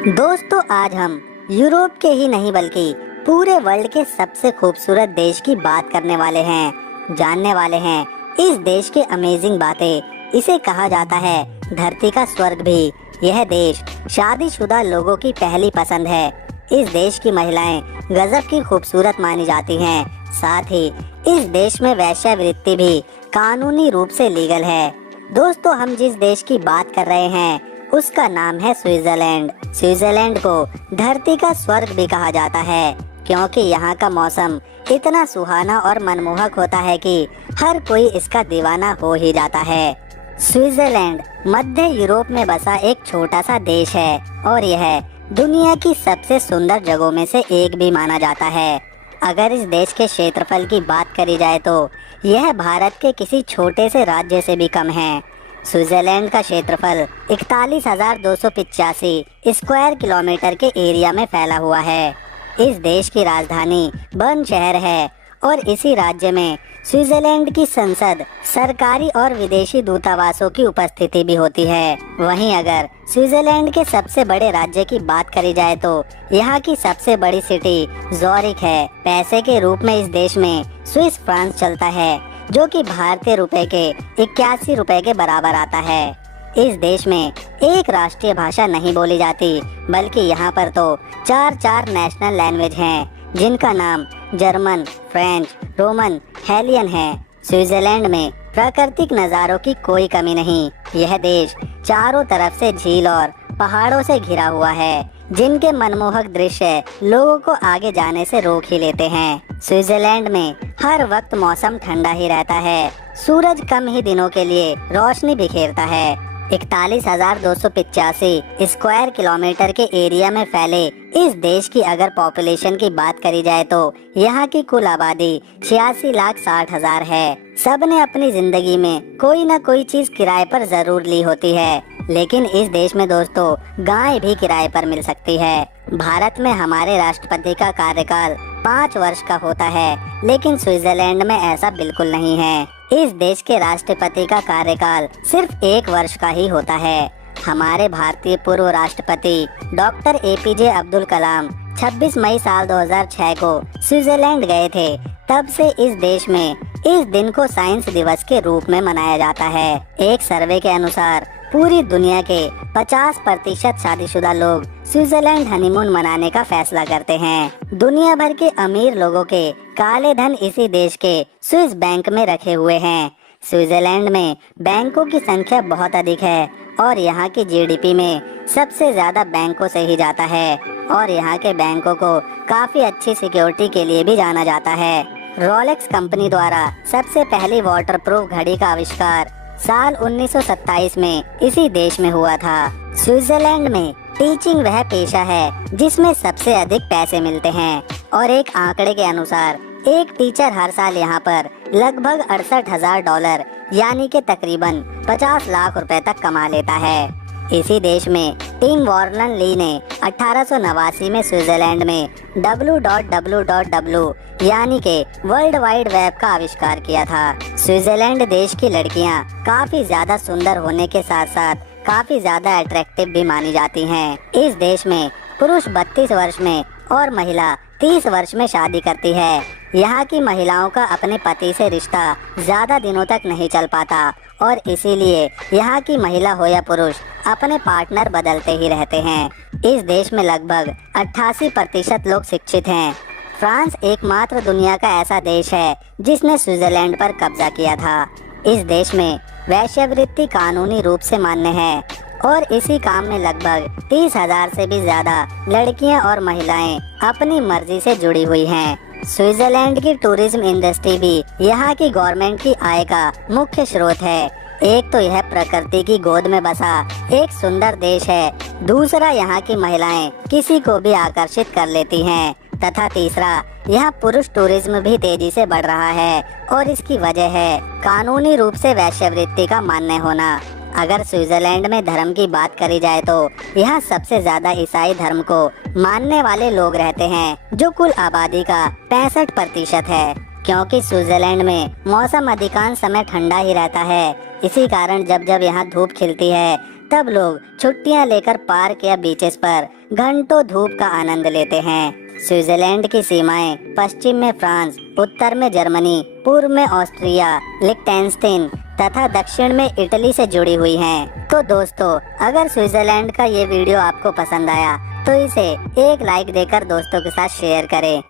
दोस्तों, आज हम यूरोप के ही नहीं बल्कि पूरे वर्ल्ड के सबसे खूबसूरत देश की बात करने वाले हैं, जानने वाले हैं इस देश के अमेजिंग बातें। इसे कहा जाता है धरती का स्वर्ग भी। यह देश शादीशुदा लोगों की पहली पसंद है। इस देश की महिलाएं गजब की खूबसूरत मानी जाती हैं। साथ ही इस देश में वेश्यावृत्ति भी कानूनी रूप से लीगल है। दोस्तों, हम जिस देश की बात कर रहे हैं उसका नाम है स्विट्जरलैंड। स्विट्जरलैंड को धरती का स्वर्ग भी कहा जाता है, क्योंकि यहाँ का मौसम इतना सुहाना और मनमोहक होता है कि हर कोई इसका दीवाना हो ही जाता है। स्विट्जरलैंड मध्य यूरोप में बसा एक छोटा सा देश है और यह दुनिया की सबसे सुंदर जगहों में से एक भी माना जाता है। अगर इस देश के क्षेत्रफल की बात करी जाए तो यह भारत के किसी छोटे से राज्य से भी कम है। स्विट्जरलैंड का क्षेत्रफल 41,285 स्क्वायर किलोमीटर के एरिया में फैला हुआ है। इस देश की राजधानी बर्न शहर है और इसी राज्य में स्विट्जरलैंड की संसद, सरकारी और विदेशी दूतावासों की उपस्थिति भी होती है। वहीं अगर स्विट्जरलैंड के सबसे बड़े राज्य की बात करी जाए तो यहाँ की सबसे बड़ी सिटी ज़ोरिक है। पैसे के रूप में इस देश में स्विस फ्रांक चलता है, जो कि भारतीय रुपए के 81 रुपए के बराबर आता है। इस देश में एक राष्ट्रीय भाषा नहीं बोली जाती, बल्कि यहाँ पर तो चार नेशनल लैंग्वेज हैं, जिनका नाम जर्मन, फ्रेंच, रोमन, हेलियन है। स्विट्जरलैंड में प्राकृतिक नज़ारों की कोई कमी नहीं। यह देश चारों तरफ से झील और पहाड़ों से घिरा हुआ है, जिनके मनमोहक दृश्य लोगों को आगे जाने से रोक ही लेते हैं। स्विट्जरलैंड में हर वक्त मौसम ठंडा ही रहता है। सूरज कम ही दिनों के लिए रोशनी बिखेरता है। 41,285 स्क्वायर किलोमीटर के एरिया में फैले इस देश की अगर पॉपुलेशन की बात करी जाए तो यहाँ की कुल आबादी 86,60,000 है। सबने अपनी जिंदगी में कोई न कोई चीज किराए पर जरूर ली होती है, लेकिन इस देश में दोस्तों गाय भी किराए पर मिल सकती है। भारत में हमारे राष्ट्रपति का कार्यकाल 5 वर्ष का होता है, लेकिन स्विट्जरलैंड में ऐसा बिल्कुल नहीं है। इस देश के राष्ट्रपति का कार्यकाल सिर्फ 1 वर्ष का ही होता है। हमारे भारतीय पूर्व राष्ट्रपति डॉक्टर APJ अब्दुल कलाम 26 मई साल 2006 को स्विट्जरलैंड गए थे। तब से इस देश में इस दिन को साइंस दिवस के रूप में मनाया जाता है। एक सर्वे के अनुसार पूरी दुनिया के 50% शादीशुदा लोग स्विट्जरलैंड हनीमून मनाने का फैसला करते हैं। दुनिया भर के अमीर लोगों के काले धन इसी देश के स्विस बैंक में रखे हुए हैं। स्विट्जरलैंड में बैंकों की संख्या बहुत अधिक है और यहाँ की GDP में सबसे ज्यादा बैंकों से ही जाता है और यहाँ के बैंकों को काफी अच्छी सिक्योरिटी के लिए भी जाना जाता है। रोलेक्स कंपनी द्वारा सबसे पहली वाटरप्रूफ घड़ी का आविष्कार साल 1927 में इसी देश में हुआ था। स्विट्जरलैंड में टीचिंग वह पेशा है जिसमें सबसे अधिक पैसे मिलते हैं और एक आंकड़े के अनुसार एक टीचर हर साल यहाँ पर लगभग $68,000 यानी कि तकरीबन 50 लाख रुपए तक कमा लेता है। इसी देश में टिम बर्नर्स-ली ने 1889 में स्विट्जरलैंड में www यानी के वर्ल्ड वाइड वेब का आविष्कार किया था। स्विट्जरलैंड देश की लड़कियां काफी ज्यादा सुंदर होने के साथ साथ काफी ज्यादा अट्रैक्टिव भी मानी जाती हैं। इस देश में पुरुष 32 वर्ष में और महिला 30 वर्ष में शादी करती है। यहाँ की महिलाओं का अपने पति से रिश्ता ज्यादा दिनों तक नहीं चल पाता और इसीलिए यहाँ की महिला हो या पुरुष अपने पार्टनर बदलते ही रहते हैं। इस देश में लगभग 88% लोग शिक्षित हैं। फ्रांस एकमात्र दुनिया का ऐसा देश है जिसने स्विट्जरलैंड पर कब्जा किया था। इस देश में वेश्यावृत्ति कानूनी रूप से मान्य है और इसी काम में लगभग 30,000 से भी ज्यादा लड़कियां और महिलाएं अपनी मर्जी से जुड़ी हुई हैं। स्विट्जरलैंड की टूरिज्म इंडस्ट्री भी यहाँ की गवर्नमेंट की आय का मुख्य स्रोत है। एक तो यह प्रकृति की गोद में बसा एक सुंदर देश है, दूसरा यहाँ की महिलाएं किसी को भी आकर्षित कर लेती हैं तथा तीसरा यहाँ पुरुष टूरिज्म भी तेजी से बढ़ रहा है और इसकी वजह है कानूनी रूप से वेश्यावृत्ति का मान्य होना। अगर स्विट्जरलैंड में धर्म की बात करी जाए तो यहाँ सबसे ज्यादा ईसाई धर्म को मानने वाले लोग रहते हैं, जो कुल आबादी का 65% है। क्योंकि स्विट्जरलैंड में मौसम अधिकांश समय ठंडा ही रहता है, इसी कारण जब जब यहाँ धूप खिलती है तब लोग छुट्टियां लेकर पार्क या बीचेस पर घंटों धूप का आनंद लेते हैं। स्विट्जरलैंड की सीमाएं पश्चिम में फ्रांस, उत्तर में जर्मनी, पूर्व में ऑस्ट्रिया, लिechtenstein तथा दक्षिण में इटली से जुड़ी हुई हैं। तो दोस्तों, अगर स्विट्जरलैंड का ये वीडियो आपको पसंद आया तो इसे एक लाइक देकर दोस्तों के साथ शेयर करें।